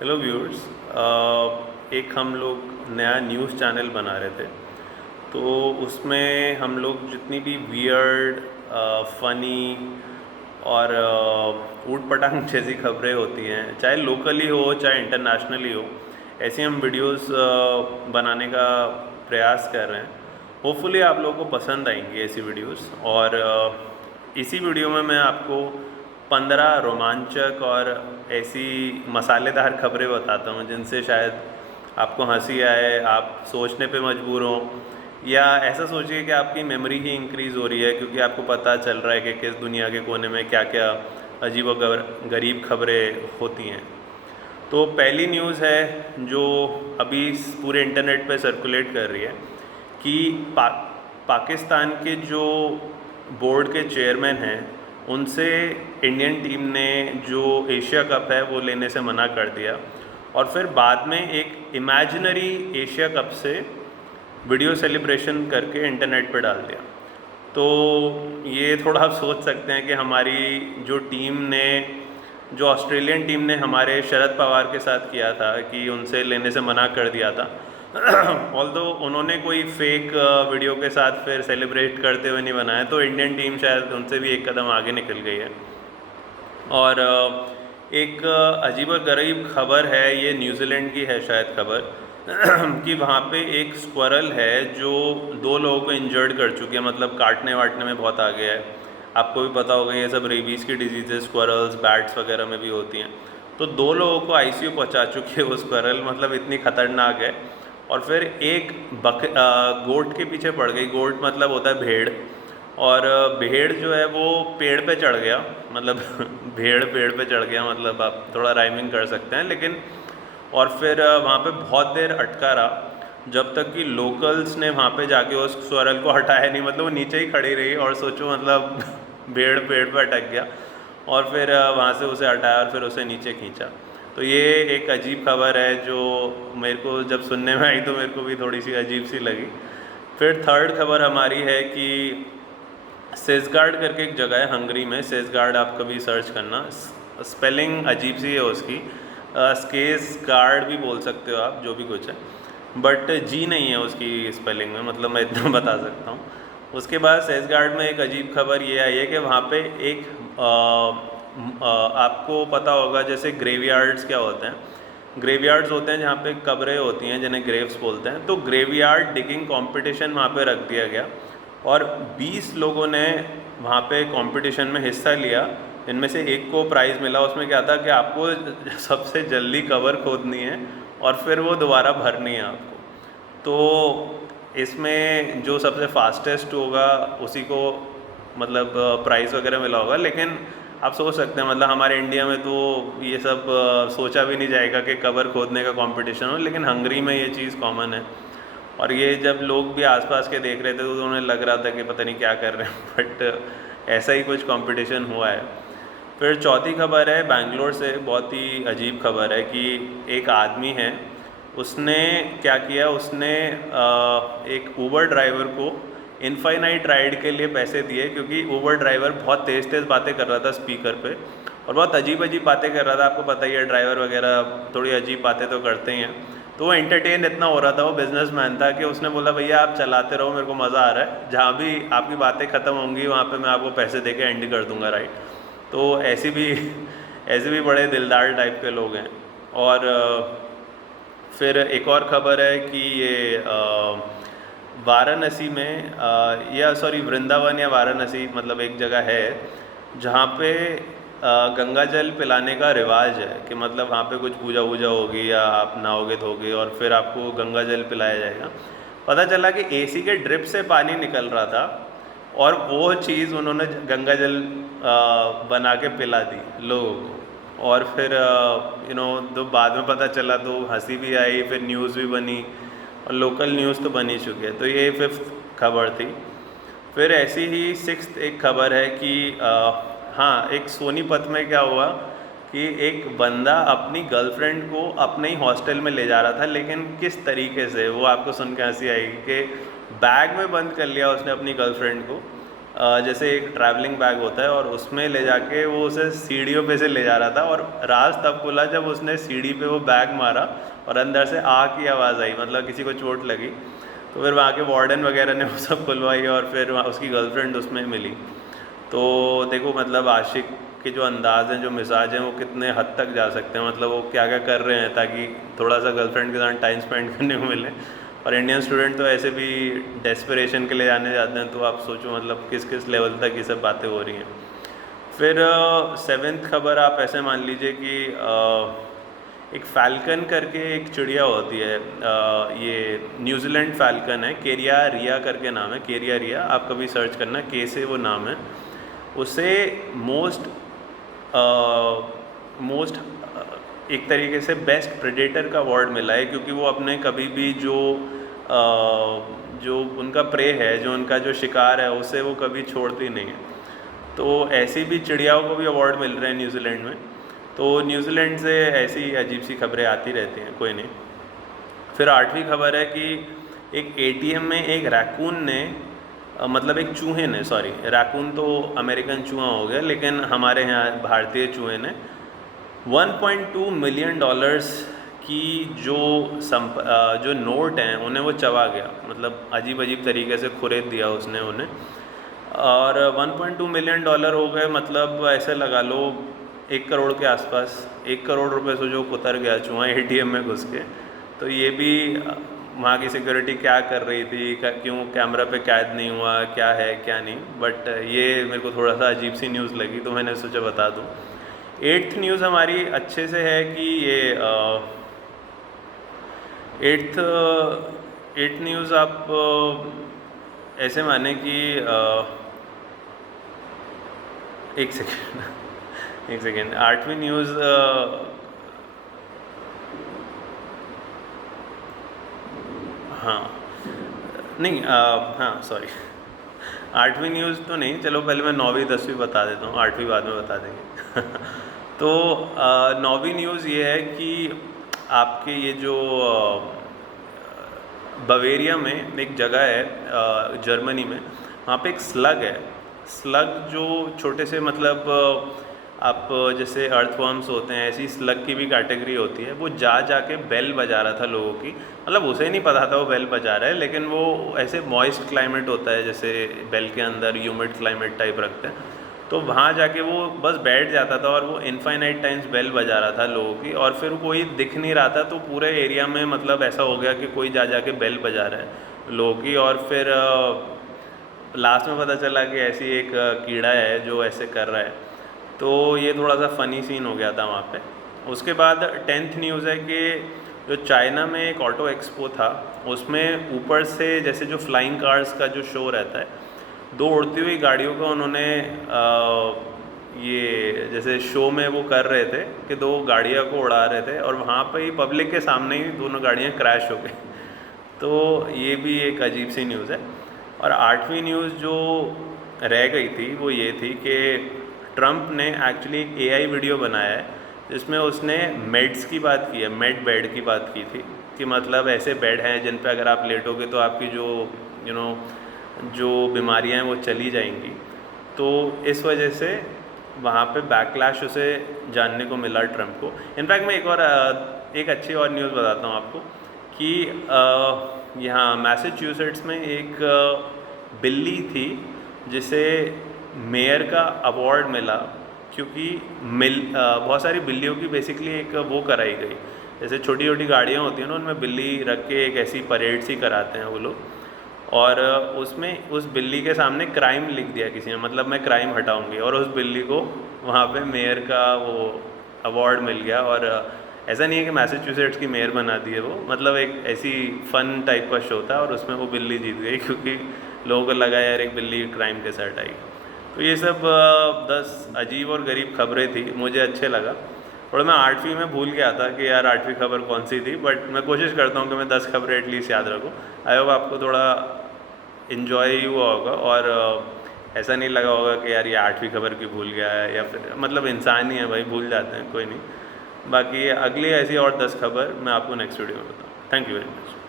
Hello viewers. एक हम लोग नया न्यूज़ चैनल बना रहे थे, तो उसमें हम लोग जितनी भी वियर्ड, फ़नी और ऊट पटांग जैसी खबरें होती हैं, चाहे लोकली हो चाहे इंटरनेशनली हो, ऐसी हम वीडियोस बनाने का प्रयास कर रहे हैं। होपफुली आप लोगों को पसंद आएंगी ऐसी वीडियोस। और इसी वीडियो में मैं आपको 15 रोमांचक और ऐसी मसालेदार खबरें बताता हूँ जिनसे शायद आपको हंसी आए, आप सोचने पे मजबूर हों, या ऐसा सोचिए कि आपकी मेमोरी ही इंक्रीज़ हो रही है क्योंकि आपको पता चल रहा है कि किस दुनिया के कोने में क्या क्या अजीब व गरीब खबरें होती हैं। तो पहली न्यूज़ है जो अभी पूरे इंटरनेट पे सर्कुलेट कर रही है कि पाकिस्तान के जो बोर्ड के चेयरमैन हैं उनसे इंडियन टीम ने जो एशिया कप है वो लेने से मना कर दिया, और फिर बाद में एक इमेजिनरी एशिया कप से वीडियो सेलिब्रेशन करके इंटरनेट पे डाल दिया। तो ये थोड़ा आप सोच सकते हैं कि हमारी जो टीम ने, जो ऑस्ट्रेलियन टीम ने हमारे शरद पवार के साथ किया था कि उनसे लेने से मना कर दिया था, ऑल्दो उन्होंने कोई फेक वीडियो के साथ फिर सेलिब्रेट करते हुए नहीं बनाया, तो इंडियन टीम शायद उनसे भी एक कदम आगे निकल गई है। और एक अजीब और गरीब खबर है, ये न्यूजीलैंड की है शायद खबर, कि वहाँ पे एक स्क्वारल है जो 2 लोगों को इंजर्ड कर चुकी है, मतलब काटने वाटने में बहुत आगे है। आपको भी पता होगा ये सब रेबीज़ की डिजीज़ेस स्क्वारल्स, बैट्स वगैरह में भी होती हैं। तो 2 लोगों को आईसीयू पहुँचा चुकी है वो स्क्वारल, मतलब इतनी ख़तरनाक है। और फिर एक गोट के पीछे पड़ गई। गोट मतलब होता है भेड़, और भेड़ जो है वो पेड़ पे चढ़ गया, मतलब भेड़ पेड़ पे चढ़ गया, मतलब आप थोड़ा राइमिंग कर सकते हैं। लेकिन और फिर वहाँ पे बहुत देर अटका रहा जब तक कि लोकल्स ने वहाँ पे जाके उस स्क्वारल को हटाया नहीं, मतलब वो नीचे ही खड़ी रही, और सोचो मतलब भेड़ पेड़ पे अटक गया, और फिर वहाँ से उसे हटाया और फिर उसे नीचे खींचा। तो ये एक अजीब खबर है जो मेरे को जब सुनने में आई तो मेरे को भी थोड़ी सी अजीब सी लगी। फिर थर्ड खबर हमारी है कि सेजगार्ड करके एक जगह है हंगरी में, सेजगार्ड आप कभी सर्च करना, स्पेलिंग अजीब सी है उसकी, स्केस गार्ड भी बोल सकते हो आप, जो भी कुछ है, बट जी नहीं है उसकी स्पेलिंग में, मतलब मैं इतना बता सकता हूँ। उसके बाद सेजगार्ड में एक अजीब खबर ये आई है कि वहाँ पे एक आपको पता होगा जैसे ग्रेवयार्ड्स क्या होते हैं, ग्रेवयार्ड्स होते हैं जहाँ पे कब्रें होती हैं जिन्हें ग्रेव्स बोलते हैं। तो ग्रेवयार्ड डिगिंग कंपटीशन वहाँ पे रख दिया गया, और 20 लोगों ने वहाँ पे कंपटीशन में हिस्सा लिया। इनमें से एक को प्राइज़ मिला। उसमें क्या था कि आपको सबसे जल्दी कवर खोदनी है और फिर वो दोबारा भरनी है आपको। तो इसमें जो सबसे फास्टेस्ट होगा उसी को मतलब प्राइज़ वगैरह मिला होगा। लेकिन आप सोच सकते हैं, मतलब हमारे इंडिया में तो ये सब सोचा भी नहीं जाएगा कि कवर खोदने का कंपटीशन हो, लेकिन हंगरी में ये चीज़ कॉमन है। और ये जब लोग भी आसपास के देख रहे थे तो उन्हें लग रहा था कि पता नहीं क्या कर रहे हैं बट ऐसा ही कुछ कंपटीशन हुआ है। फिर चौथी खबर है बैंगलोर से, बहुत ही अजीब खबर है कि एक आदमी है, उसने क्या किया, उसने एक ऊबर ड्राइवर को इनफाइनाइट राइड के लिए पैसे दिए, क्योंकि ऊबर ड्राइवर बहुत तेज़ तेज़ बातें कर रहा था स्पीकर पे, और बहुत अजीब अजीब बातें कर रहा था। आपको पता ही है ड्राइवर वगैरह थोड़ी अजीब बातें तो करते ही हैं। तो वो एंटरटेन इतना हो रहा था, वो बिजनेसमैन था, कि उसने बोला भैया आप चलाते रहो, मेरे को मज़ा आ रहा है, जहाँ भी आपकी बातें ख़त्म होंगी वहाँ पे मैं आपको पैसे दे के एंड कर दूँगा राइड। तो ऐसे भी बड़े दिलदार टाइप के लोग हैं। और फिर एक और खबर है कि ये वाराणसी में या सॉरी वृंदावन या वाराणसी, मतलब एक जगह है जहाँ पे गंगा जल पिलाने का रिवाज है, कि मतलब वहाँ पे कुछ पूजा वूजा होगी या आप नहाओगे धोगे और फिर आपको गंगा जल पिलाया जाएगा। पता चला कि एसी के ड्रिप से पानी निकल रहा था, और वो चीज़ उन्होंने गंगा जल बना के पिला दी लोगों को। और फिर तो बाद में पता चला तो हंसी भी आई, फिर न्यूज़ भी बनी, और लोकल न्यूज़ तो बन ही चुके हैं। तो ये फिफ्थ खबर थी। फिर ऐसी ही सिक्स्थ एक खबर है कि हाँ, एक सोनीपत में क्या हुआ कि एक बंदा अपनी गर्लफ्रेंड को अपने ही हॉस्टल में ले जा रहा था, लेकिन किस तरीके से, वो आपको सुन के हंसी आएगी कि बैग में बंद कर लिया उसने अपनी गर्लफ्रेंड को, जैसे एक ट्रैवलिंग बैग होता है और उसमें ले जाके वो उसे सीढ़ियों पे से ले जा रहा था, और राज तब खुला जब उसने सीढ़ी पे वो बैग मारा और अंदर से आ की आवाज़ आई, मतलब किसी को चोट लगी। तो फिर वहाँ के वार्डन वगैरह ने वो सब खुलवाई और फिर वहाँ उसकी गर्लफ्रेंड उसमें मिली। तो देखो मतलब आशिक के जो अंदाज़ हैं, जो मिजाज हैं, वो कितने हद तक जा सकते हैं, मतलब वो क्या क्या कर रहे हैं ताकि थोड़ा सा गर्लफ्रेंड के साथ टाइम स्पेंड करने को मिले। और इंडियन स्टूडेंट तो ऐसे भी डेस्परेशन के लिए जाने जाते हैं, तो आप सोचो मतलब किस किस लेवल तक ये सब बातें हो रही हैं। फिर सेवेंथ खबर आप ऐसे मान लीजिए कि एक फ़ैल्कन करके एक चिड़िया होती है, ये न्यूजीलैंड फ़ैल्कन है, केरिया रिया करके नाम है, केरिया रिया, आप कभी सर्च करना, के से वो नाम है। उसे मोस्ट एक तरीके से बेस्ट प्रेडेटर का अवार्ड मिला है, क्योंकि वो अपने कभी भी जो उनका प्रे है, जो उनका जो शिकार है, उसे वो कभी छोड़ती नहीं है। तो ऐसी भी चिड़ियाओं को भी अवार्ड मिल रहे हैं न्यूजीलैंड में। तो न्यूजीलैंड से ऐसी अजीब सी खबरें आती रहती हैं, कोई नहीं। फिर आठवीं खबर है कि एक एटीएम में एक रैकून ने मतलब एक चूहे ने, सॉरी रैकून तो अमेरिकन चूहा हो गया, लेकिन हमारे यहाँ भारतीय चूहे ने 1.2 मिलियन डॉलर्स की जो नोट हैं उन्हें वो चबा गया, मतलब अजीब अजीब तरीके से खुरेद दिया उसने उन्हें। और 1.2 मिलियन डॉलर हो गए, मतलब ऐसे लगा लो 1 करोड़ के आसपास, 1 करोड़ रुपए से जो उतर गया चूहा एटीएम में घुस के। तो ये भी वहाँ की सिक्योरिटी क्या कर रही थी, क्यों कैमरा पे कैद नहीं हुआ, क्या है क्या नहीं, बट ये मेरे को थोड़ा सा अजीब सी न्यूज़ लगी, तो मैंने सोचा बता दूँ। एट्थ न्यूज़ हमारी अच्छे से है कि ये एट्थ न्यूज़ आप ऐसे माने कि एक सेकेंड, आठवीं न्यूज़ हाँ नहीं, हाँ सॉरी, आठवीं न्यूज़ तो नहीं, चलो पहले मैं 9वीं 10वीं बता देता हूँ, 8वीं बाद में बता देंगे। तो 9वीं न्यूज़ ये है कि आपके ये जो बवेरिया में एक जगह है जर्मनी में, वहाँ पे एक स्लग है। स्लग जो छोटे से मतलब आप जैसे अर्थवर्म्स होते हैं, ऐसी स्लग की भी कैटेगरी होती है। वो जा के बेल बजा रहा था लोगों की, मतलब उसे नहीं पता था वो बेल बजा रहा है, लेकिन वो ऐसे मॉइस्ट क्लाइमेट होता है, जैसे बेल के अंदर ह्यूमिड क्लाइमेट टाइप रखते हैं, तो वहाँ जाके वो बस बैठ जाता था और वो इनफाइनाइट टाइम्स बेल बजा रहा था लोगों की, और फिर कोई दिख नहीं रहा था, तो पूरे एरिया में मतलब ऐसा हो गया कि कोई जा के बेल बजा रहा है लोगों की। और फिर लास्ट में पता चला कि ऐसी एक कीड़ा है जो ऐसे कर रहा है, तो ये थोड़ा सा फ़नी सीन हो गया था वहाँ पे। उसके बाद 10th न्यूज़ है कि जो चाइना में एक ऑटो एक्सपो था, उसमें ऊपर से जैसे जो फ्लाइंग कार्स का जो शो रहता है, 2 उड़ती हुई गाड़ियों का उन्होंने ये जैसे शो में वो कर रहे थे कि 2 गाड़ियों को उड़ा रहे थे, और वहाँ पे ही पब्लिक के सामने ही दोनों गाड़ियाँ क्रैश हो गई। तो ये भी एक अजीब सी न्यूज़ है। और 8वीं न्यूज़ जो रह गई थी वो ये थी कि ट्रंप ने एक्चुअली एक AI वीडियो बनाया है, जिसमें उसने मेड्स की बात की है, मेड बेड की बात की थी, कि मतलब ऐसे बेड हैं जिन पे अगर आप लेटोगे तो आपकी जो जो बीमारियां हैं वो चली जाएंगी। तो इस वजह से वहाँ पे बैकलैश उसे जानने को मिला ट्रंप को। इनफैक्ट मैं एक अच्छी और न्यूज़ बताता हूँ आपको कि यहाँ मैसेच्यूसेट्स में एक बिल्ली थी जिसे मेयर का अवार्ड मिला, क्योंकि बहुत सारी बिल्लियों की बेसिकली एक वो कराई गई, जैसे छोटी छोटी गाड़ियाँ होती हैं ना, उनमें बिल्ली रख के एक ऐसी परेड सी कराते हैं वो लोग, और उसमें उस बिल्ली के सामने क्राइम लिख दिया किसी ने, मतलब मैं क्राइम हटाऊंगी, और उस बिल्ली को वहाँ पे मेयर का वो अवार्ड मिल गया। और ऐसा नहीं है कि मैसेच्यूसेट्स की मेयर बना दी है वो, मतलब एक ऐसी फ़न टाइप का शो था और उसमें वो बिल्ली जीत गई, क्योंकि लोगों को लगा यार एक बिल्ली क्राइम कैसे हटाएगी। तो ये सब 10 अजीब और गरीब खबरें थी, मुझे अच्छे लगा। और मैं 8वीं में भूल गया था कि यार 8वीं खबर कौन सी थी, बट मैं कोशिश करता हूँ कि मैं 10 खबरें एटलीस्ट याद रखूँ। आई होप आपको थोड़ा इन्जॉय ही हुआ होगा, और ऐसा नहीं लगा होगा कि यार ये 8वीं खबर क्यों भूल गया है, या फिर मतलब इंसान ही है भाई, भूल जाते हैं, कोई नहीं। बाकी अगली ऐसी और 10 खबर मैं आपको नेक्स्ट वीडियो में बताऊँ। Thank you very much.